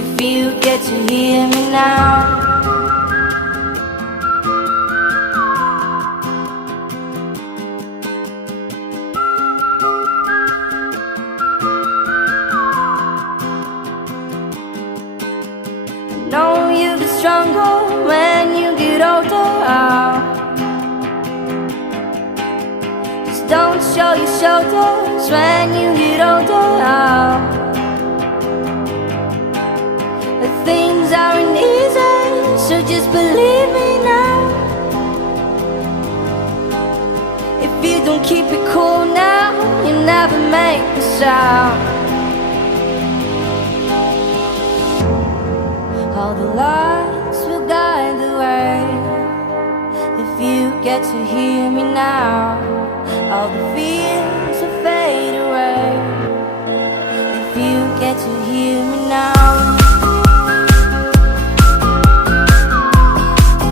if you get to hear me now. Know you get stronger when you get older. Just don't show your shoulders when you get older. But things aren't easy, so just believe me now. If you don't keep it cool now, you'll never make the sound. All the lights will guide the way, if you get to hear me now. All the fears